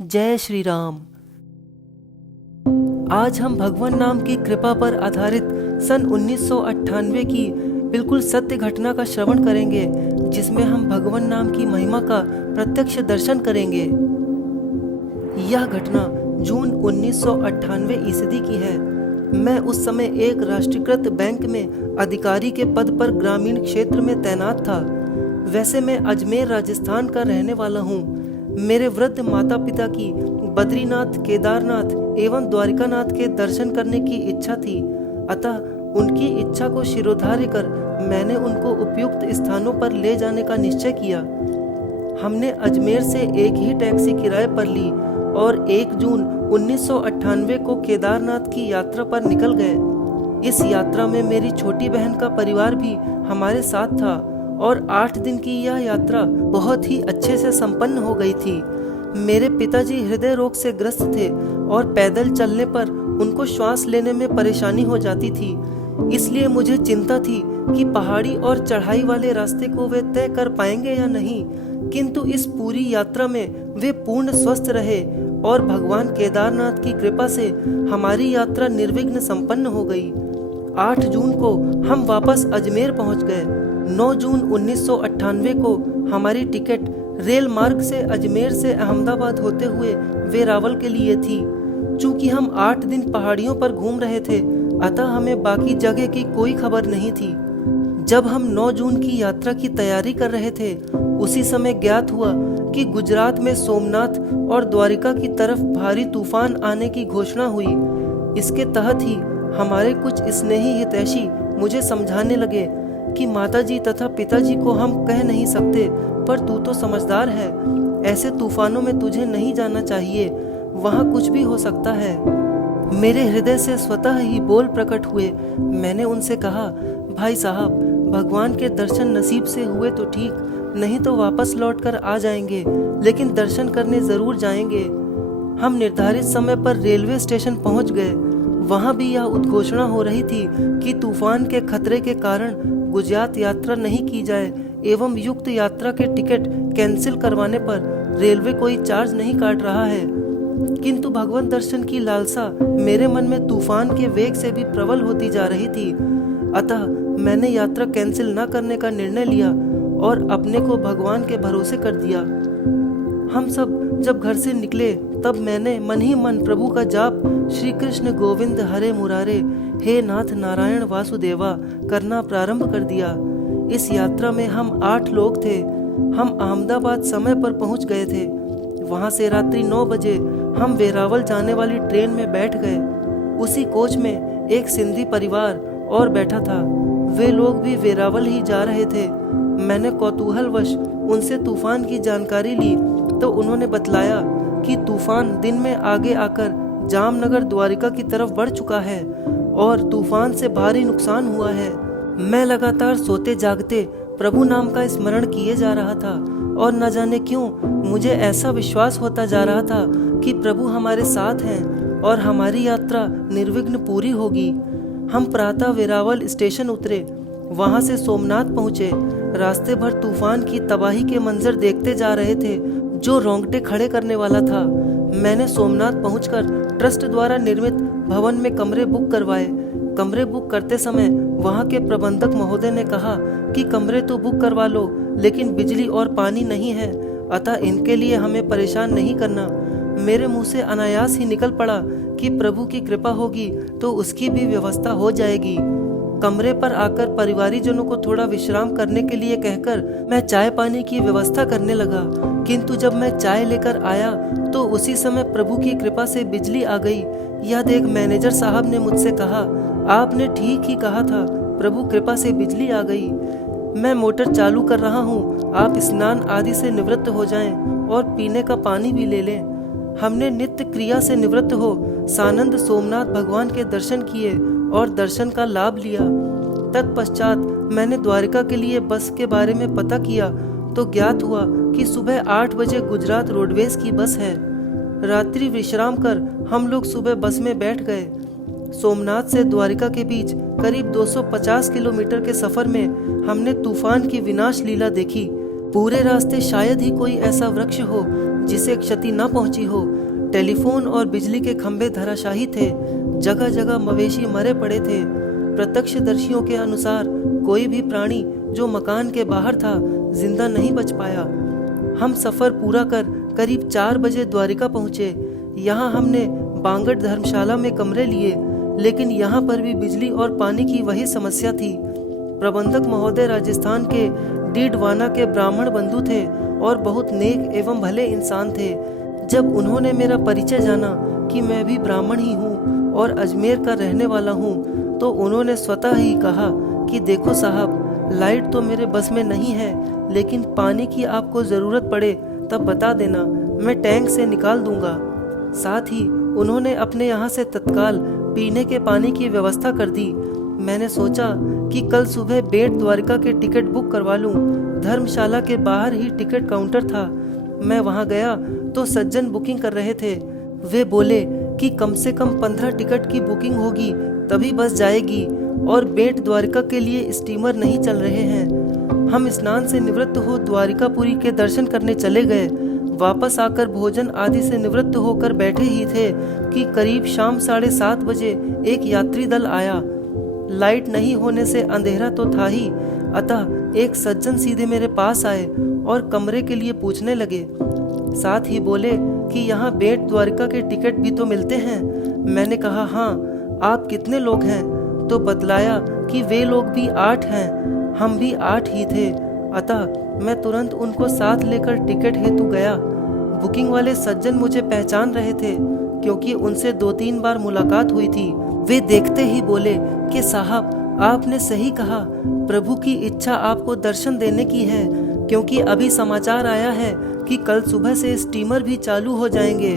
जय श्री राम। आज हम भगवान नाम की कृपा पर आधारित सन 1998 की बिल्कुल सत्य घटना का श्रवण करेंगे, जिसमें हम भगवान नाम की महिमा का प्रत्यक्ष दर्शन करेंगे। यह घटना जून 1998 ईस्वी की है। मैं उस समय एक राष्ट्रीयकृत बैंक में अधिकारी के पद पर ग्रामीण क्षेत्र में तैनात था। वैसे मैं अजमेर राजस्थान का रहने वाला हूँ। मेरे वृद्ध माता पिता की बद्रीनाथ, केदारनाथ एवं द्वारिकानाथ के दर्शन करने की इच्छा थी, अतः उनकी इच्छा को शिरोधार्य कर मैंने उनको उपयुक्त स्थानों पर ले जाने का निश्चय किया। हमने अजमेर से एक ही टैक्सी किराए पर ली और 1 जून 1998 को केदारनाथ की यात्रा पर निकल गए। इस यात्रा में मेरी छोटी बहन का परिवार भी हमारे साथ था और 8 दिन की यह यात्रा बहुत ही अच्छे से संपन्न हो गई थी। मेरे पिताजी हृदय रोग से ग्रस्त थे और पैदल चलने पर उनको श्वास लेने में परेशानी हो जाती थी। इसलिए मुझे चिंता थी कि पहाड़ी और चढ़ाई वाले रास्ते को वे तय कर पाएंगे या नहीं, किंतु इस पूरी यात्रा में वे पूर्ण स्वस्थ रहे और भगवान केदारनाथ की कृपा से हमारी यात्रा निर्विघ्न संपन्न हो गई। 8 जून को हम वापस अजमेर पहुंच गए। 9 जून 1998 को हमारी टिकट रेल मार्ग से अजमेर से अहमदाबाद होते हुए वेरावल के लिए थी। चूंकि हम 8 दिन पहाड़ियों पर घूम रहे थे, अतः हमें बाकी जगह की कोई खबर नहीं थी। जब हम 9 जून की यात्रा की तैयारी कर रहे थे, उसी समय ज्ञात हुआ कि गुजरात में सोमनाथ और द्वारिका की तरफ भारी तूफान आने की घोषणा हुई। इसके तहत ही हमारे कुछ स्नेही हितैषी मुझे समझाने लगे कि माताजी तथा पिताजी को हम कह नहीं सकते, पर तू तो समझदार है, ऐसे तूफानों में तुझे नहीं जाना चाहिए, वहाँ कुछ भी हो सकता है। मेरे हृदय से स्वतः ही बोल प्रकट हुए। मैंने उनसे कहा, भाई साहब, भगवान के दर्शन नसीब से हुए तो ठीक, नहीं तो वापस लौटकर आ जाएंगे, लेकिन दर्शन करने जरूर जाएंगे। हम निर्धारित समय पर रेलवे स्टेशन पहुंच गए। वहां भी यह उद्घोषणा हो रही थी कि तूफान के खतरे के कारण गुजरात यात्रा नहीं की जाए एवं युक्त यात्रा के टिकट कैंसिल करवाने पर रेलवे कोई चार्ज नहीं काट रहा है। किंतु भगवान दर्शन की लालसा मेरे मन में तूफान के वेग से भी प्रबल होती जा रही थी, अतः मैंने यात्रा कैंसिल न करने का निर्णय लिया और अपने को भगवान के भरोसे कर दिया। हम सब जब घर से निकले, तब मैंने मन ही मन प्रभु का जाप श्री कृष्ण गोविंद हरे मुरारे, हे नाथ नारायण वासुदेवा करना प्रारंभ कर दिया। इस यात्रा में हम 8 लोग थे। हम अहमदाबाद समय पर पहुंच गए थे। वहां से रात्रि 9 बजे हम वेरावल जाने वाली ट्रेन में बैठ गए। उसी कोच में एक सिंधी परिवार और बैठा था। वे लोग भी वेरावल ही जा रहे थे। मैंने कौतूहलवश उनसे तूफान की जानकारी ली तो उन्होंने बतलाया कि तूफान दिन में आगे आकर जामनगर द्वारिका की तरफ बढ़ चुका है और तूफान से भारी नुकसान हुआ है। मैं लगातार सोते जागते प्रभु नाम का स्मरण किए जा रहा था और न जाने क्यों मुझे ऐसा विश्वास होता जा रहा था कि प्रभु हमारे साथ हैं और हमारी यात्रा निर्विघ्न पूरी होगी। हम प्रातः वेरावल स्टेशन उतरे, वहां से सोमनाथ पहुंचे। रास्ते भर तूफान की तबाही के मंजर देखते जा रहे थे, जो रोंगटे खड़े करने वाला था। मैंने सोमनाथ पहुंचकर ट्रस्ट द्वारा निर्मित भवन में कमरे बुक करवाए। कमरे बुक करते समय वहां के प्रबंधक महोदय ने कहा कि कमरे तो बुक करवा लो, लेकिन बिजली और पानी नहीं है, अतः इनके लिए हमें परेशान नहीं करना। मेरे मुंह से अनायास ही निकल पड़ा कि प्रभु की कृपा होगी तो उसकी भी व्यवस्था हो जाएगी। कमरे पर आकर परिवारीजनों को थोड़ा विश्राम करने के लिए कहकर मैं चाय पानी की व्यवस्था करने लगा, किंतु जब मैं चाय लेकर आया तो उसी समय प्रभु की कृपा से बिजली आ गई। यह देख मैनेजर साहब ने मुझसे कहा, आपने ठीक ही कहा था, प्रभु कृपा से बिजली आ गई। मैं मोटर चालू कर रहा हूँ, आप स्नान आदि से निवृत्त हो जाएं और पीने का पानी भी ले लें। हमने नित्य क्रिया से निवृत्त हो सानंद सोमनाथ भगवान के दर्शन किए और दर्शन का लाभ लिया। तत्पश्चात मैंने द्वारिका के लिए बस के बारे में पता किया तो ज्ञात हुआ कि सुबह 8 बजे गुजरात रोडवेज की बस है। रात्रि विश्राम कर हम लोग सुबह बस में बैठ गए। सोमनाथ से द्वारिका के बीच करीब 250 किलोमीटर के सफर में हमने तूफान की विनाश लीला देखी। पूरे रास्ते शायद ही कोई ऐसा वृक्ष हो जिसे क्षति न पहुंची हो। टेलीफोन और बिजली के खंभे धराशायी थे, जगह जगह मवेशी मरे पड़े थे। प्रत्यक्षदर्शियों के अनुसार कोई भी प्राणी जो मकान के बाहर था जिंदा नहीं बच पाया। हम सफर पूरा कर करीब 4 बजे द्वारिका पहुंचे। यहाँ हमने बांगड़ धर्मशाला में कमरे लिए, लेकिन यहाँ पर भी बिजली और पानी की वही समस्या थी। प्रबंधक महोदय राजस्थान के डीडवाना के ब्राह्मण बंधु थे और बहुत नेक एवं भले इंसान थे। जब उन्होंने मेरा परिचय जाना कि मैं भी ब्राह्मण ही हूँ और अजमेर का रहने वाला हूँ, तो उन्होंने स्वतः ही कहा कि देखो साहब, लाइट तो मेरे बस में नहीं है, लेकिन पानी की आपको ज़रूरत पड़े तब बता देना, मैं टैंक से निकाल दूंगा। साथ ही उन्होंने अपने यहाँ से तत्काल पीने के पानी की व्यवस्था कर दी। मैंने सोचा कि कल सुबह बेट द्वारिका के टिकट बुक करवा लूं। धर्मशाला के बाहर ही टिकट काउंटर था। मैं वहां गया तो सज्जन बुकिंग कर रहे थे। वे बोले कि कम से कम 15 टिकट की बुकिंग होगी तभी बस जाएगी और बेट द्वारिका के लिए स्टीमर नहीं चल रहे हैं। हम स्नान से निवृत्त हो द्वारिकापुरी के दर्शन करने चले गए। वापस आकर भोजन आदि से निवृत्त होकर बैठे ही थे कि करीब शाम 7:30 बजे एक यात्री दल आया। लाइट नहीं होने से अंधेरा तो था ही, अतः एक सज्जन सीधे मेरे पास आए और कमरे के लिए पूछने लगे। साथ ही बोले कि यहाँ बेट द्वारिका के टिकट भी तो मिलते हैं। मैंने कहा हाँ, आप कितने लोग हैं? तो बतलाया कि वे लोग भी 8 हैं, हम भी 8 ही थे। अतः मैं तुरंत उनको साथ लेकर टिकट हेतु गया। बुकिंग वाले सज्जन मुझे पहचान रहे थे क्योंकि उनसे 2-3 बार मुलाकात हुई थी। वे देखते ही बोले कि साहब, आपने सही कहा, प्रभु की इच्छा आपको दर्शन देने की है, क्योंकि अभी समाचार आया है कि कल सुबह से स्टीमर भी चालू हो जाएंगे।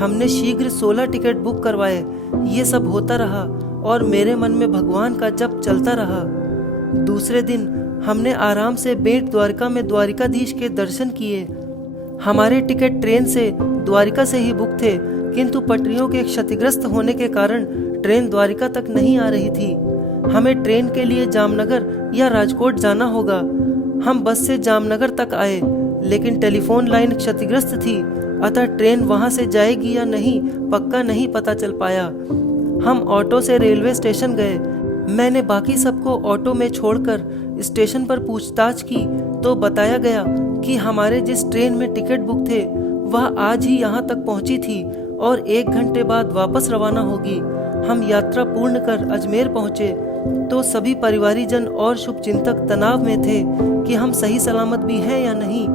हमने शीघ्र 16 टिकट बुक करवाए। ये सब होता रहा और मेरे मन में भगवान का जप चलता रहा। दूसरे दिन हमने आराम से बेट द्वारिका में द्वारिकाधीश के दर्शन किए। हमारे टिकट ट्रेन से द्वारिका से ही बुक थे, किंतु पटरियों के क्षतिग्रस्त होने के कारण ट्रेन द्वारिका तक नहीं आ रही थी। हमें ट्रेन के लिए जामनगर या राजकोट जाना होगा। हम बस से जामनगर तक आए, लेकिन टेलीफोन लाइन क्षतिग्रस्त थी, अतः ट्रेन वहां से जाएगी या नहीं पक्का नहीं पता चल पाया। हम ऑटो से रेलवे स्टेशन गए। मैंने बाकी सबको ऑटो में छोड़कर स्टेशन पर पूछताछ की तो बताया गया कि हमारे जिस ट्रेन में टिकट बुक थे वह आज ही यहाँ तक पहुँची थी और 1 घंटे बाद वापस रवाना होगी। हम यात्रा पूर्ण कर अजमेर पहुँचे तो सभी परिवारीजन और शुभचिंतक तनाव में थे कि हम सही सलामत भी हैं या नहीं,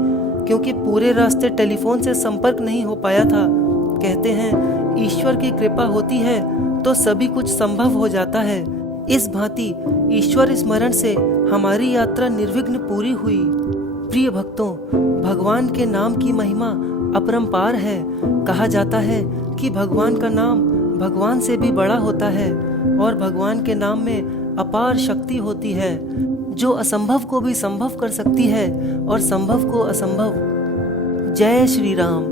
क्योंकि पूरे रास्ते टेलीफोन से संपर्क नहीं हो पाया था। कहते हैं ईश्वर की कृपा होती है तो सभी कुछ संभव हो जाता है। इस भांति ईश्वर स्मरण से हमारी यात्रा निर्विघ्न पूरी हुई। प्रिय भक्तों, भगवान के नाम की महिमा अपरंपार है। कहा जाता है कि भगवान का नाम भगवान से भी बड़ा होता है और भगवान के नाम में अपार शक्ति होती है, जो असंभव को भी संभव कर सकती है और संभव को असंभव। जय श्री राम।